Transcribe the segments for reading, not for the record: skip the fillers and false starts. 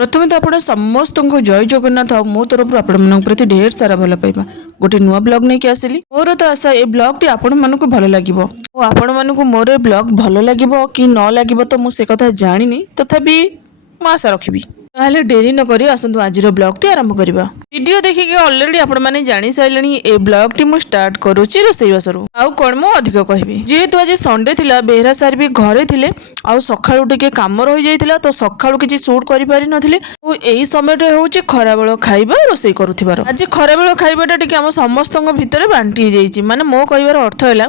प्रथम तो आप समस्त को जय जगन्नाथ मो तरफ आपण प्रति ढेर सारा भल पाइबा गोटे नुआ ब्लॉग नहीं आसली मोर तो आशा ए ब्लॉग टी आपण मानक भल लगे आपण मानक मोर ब्लॉग भल लगे कि न लगे तो मुझे कथा जानी तथापि आशा रखी ताहले डेरी न करी आसंतु आज ब्लॉग टी आरंभ करबा। वीडियो देखिके ऑलरेडी आपण माने जानि साइलनी ए ब्लॉग टी मु स्टार्ट करूची रोसई बासरु आउ कोन मु अधिक कहबी जेहेतु आज संडे थिला बेहरा सार भी घरे थिले आउ सखाळु टिके काम रहि जाइतिला तो सखाळु किछि शूट करि पारि नथिले ओ एई समयटे होउची खराबेळ खाइबा रोसई करूथिबार आज खराबेळ खाइबाटा टिके हम समस्तଙ୍କ भितरे बांटी जाइची माने मो कहिबार अर्थ हैला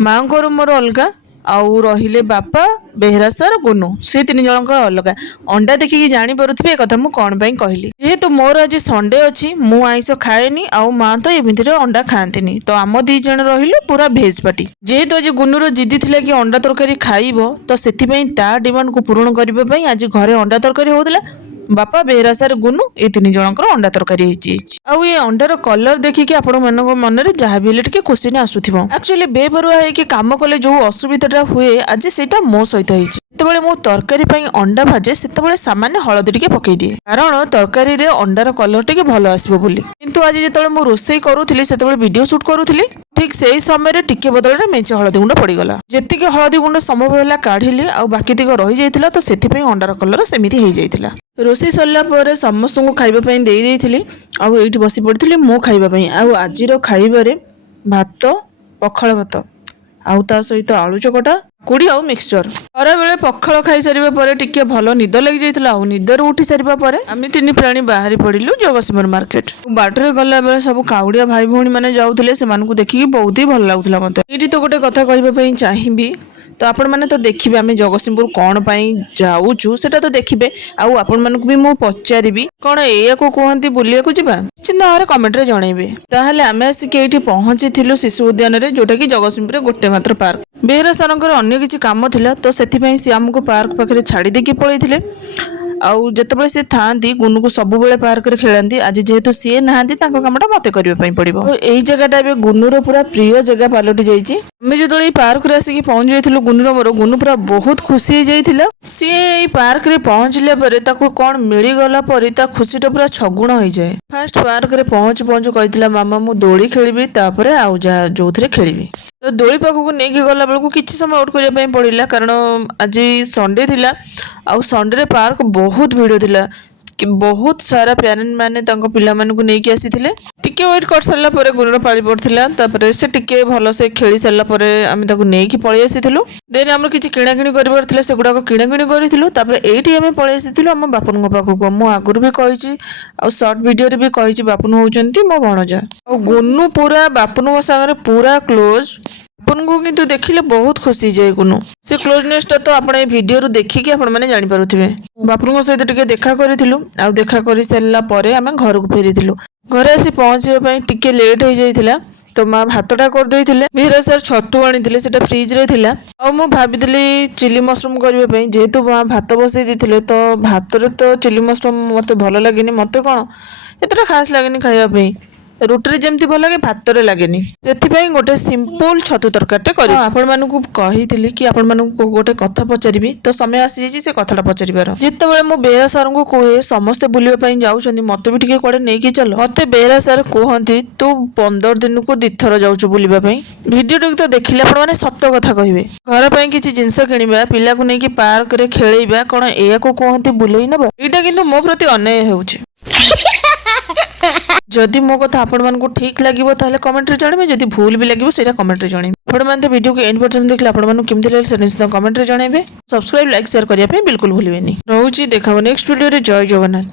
मांको मोर अलगा आउ रहिले बापा बेहरा सर गुनु से तीन जन अलग अंडा देखिकी जानी पारुथिबे कथा मु कोन पई कहली जेहेतु मोर आज संडे अछि मु आइस खाएनी आउ मां तो एमितिरे अंडा खांतिनी तो आम दी जन रहिले पूरा भेज पार्टी जेहेतु आज गुनुर जिद्दी थिला कि अंडा तरकारी खाइबो तो सेथि पई ता डिमांड को पूर्ण करबा पई आज घरे अंडा तरकारी होउतला बापा बेहरा सार गुनु ए तीन जनकर अंडा तरकारी आउ ये अंडार कलर देखिकी आपण मानक मन रे जहाँ भी टिके खुशी ने आसुथिबो एक्चुअली बेपरुआ है कि काम कले जो असुविधाटा हुए आज सेटा मो सहित होईची जेतेबेले मो तरकारी पई अंडा भाजे सेतेबेले सामान्य हळदी टिके पकई दिए कारण तरकारी रे अंडार कलर टिके भलो आसीबो बोली किंतु आज जेतेबेले मो रोसई करूथिली सेतेबेले वीडियो शूट करूथिली ठीक सेही समय रे टिके बदलरे मेंचे हळदी गुंड पड़ी गला जेतिके हळदी गुंड संभव होला काढिली आ बाकी तिक रहि जाइतिला तो सेथि पई अंडार कलर सेमिति हेइ जाइतिला रोसई सरला पर समस्त को खाइबा पई देई देइथिली आ एइठी बसी पड़थिली मो खाइबा पई आ आजिरो खाइबारे भात पखाळ भात आउ ता सहित आलू चकटा कुड़ी आउ मिक्सचर खरा बेले पखाळ खाई सारिबा परे टिके भलो निद लागि जाइतिला आउ निदर उठी सारिबा परे आमी तीन प्राणी बाहरी पड़िलु जगतसिंहपुर मार्केट बाटरे गला बेले सब काउडिया भाई भौणी माने जाउथिले से मानकु देखिकी बहुत ही भल लागुथिला मते एठी तो गोटे कथा कहबा पई चाहिबी तो आपण मैंने तो देखिए आम जगतसिंहपुर कौन पाई जाऊँ सेटा तो देखिए आउ आपण मानक भी मु पचारि कौन या को कहती बुलिया को जीवा निश्चित भाव में कमेंट रे जनइबे ताहले आमे आसिक एठी पहुंची थिलु शिशु उद्यान रे जोटा कि जगतसिंहपुर गोटे मात्र पार्क बेहरा सारंकर अन्य किछि काम थिला तो सेथि से आमको पार्क पाखरे छाड़ी देकी पळैथिले आउ जतबेले से थांती गुनु को सब बेले पार्क रे खेलंती आज जेहेतु सी नाहांती तांको कामटा मते करिवे पई पड़िबो तो एई जगहटा बे गुनुर पूरा प्रिय जगह पालटी जाईची हमें जतबेले पार्क रे आसिकी पहुंच जाइथिलु गुनुर मोर गुनु पूरा बहुत खुशी हो जाइथिला सी एई पार्क रे पहुंचले परे ताको कोन मिली गला परे ता खुशीटा पूरा छगुण होई जाय फर्स्ट पार्क रे पहुंच कहिथिला मामा मु दोली खेलिबी तापरे आउ जा जोथरे खेलिबी तो दोली पाखक नहीं गला बेलू किसी समय वेट करने पड़ा कारण आज संडे थिला आउ संडे रे पार्क बहुत भिड़ थिला बहुत सारा पेरेंट माने पिला मानकु नेकी आसीथिले टिके वेट कर सारला परे गुरुर पाली पड़थिला तापरे से टिके भलो से खेली सारला परे आमे ताकु नेकी पळी आसीथिलु देन हमर किछि किणा किणी करबार थिला सेगुडा को किणा किणी करिथिलु तापरे एठी आमे पळी आसीथिलु हम बापन पाखक मु आगुर भी कहिछि आ शॉर्ट वीडियो रे भी कहिछि बापन होउचंती मो भणजा आ गुन्नू पूरा बापन संगे पूरा क्लोज आपन को किंतु देखिले बहुत खुशी जाए गुनु से क्लोजनेस तो आपण ए वीडियो रु देखिकी आपण माने जानि पारुथिबे बापन सहित टिके देखा करिथिलु आ देखा करि सेला परे आमे घर को फेरिथिलु घरे आसी पहुंचबा पई टिके लेट हो जाइथिला तो माँ भातटा कर देइथिले वीरा सर छतु आनिथिले सेटा फ्रिज रे थिला आ मु भाबिथिली चिली मशरूम करबा पई जेहेतु माँ भात बसई देथिले तो भात रे तो चिली मशरूम मते भलो लागेनी मते कोन एतरा खास लागेनी खाइबा पई रुटी जमती भल लगे भात रे लगेनी से गोटे सिंपल छतु तरकारी कर आपण मानकु कहिथिली कि आपण मानकु गोटे कथा पचारिबी तो समय आसी जाइछि से कथाटा पचारिबार जेतेबेले मो बेहरा सर को कहे समस्त बुलिबा पई जाउछन्ती मते भी टिके कोडे नेकी चल मते बेहरा सर कहंती तू 15 दिन को दिथर जाउछु बुलिबा पई वीडियो टिक तो देखिले आपण माने सत्य कथा कहिबे घर पई किछि जिंस किनिबा पिला को नेकी पार्क रे खेलैबा कोन एया को कहंती बुलेई नबा एटा किंतु मो प्रति अन्याय हेउछि जदि मो कथा आपण मानकु ठीक लागिबो ताहले कमेंट रे जणाइबे जदि भूल भी लागिबो सेटा कमेंट रे जणाइबे आपण मानते वीडियो के एंड पर्यंत देखले आपण मानकु केमथि लागले से निश्चित कमेंट रे जणाइबे सब्सक्राइब लाइक शेयर करिया पे बिल्कुल भूलिबेनी रहउची देखाबो नेक्स्ट वीडियो रे जय जगन्नाथ।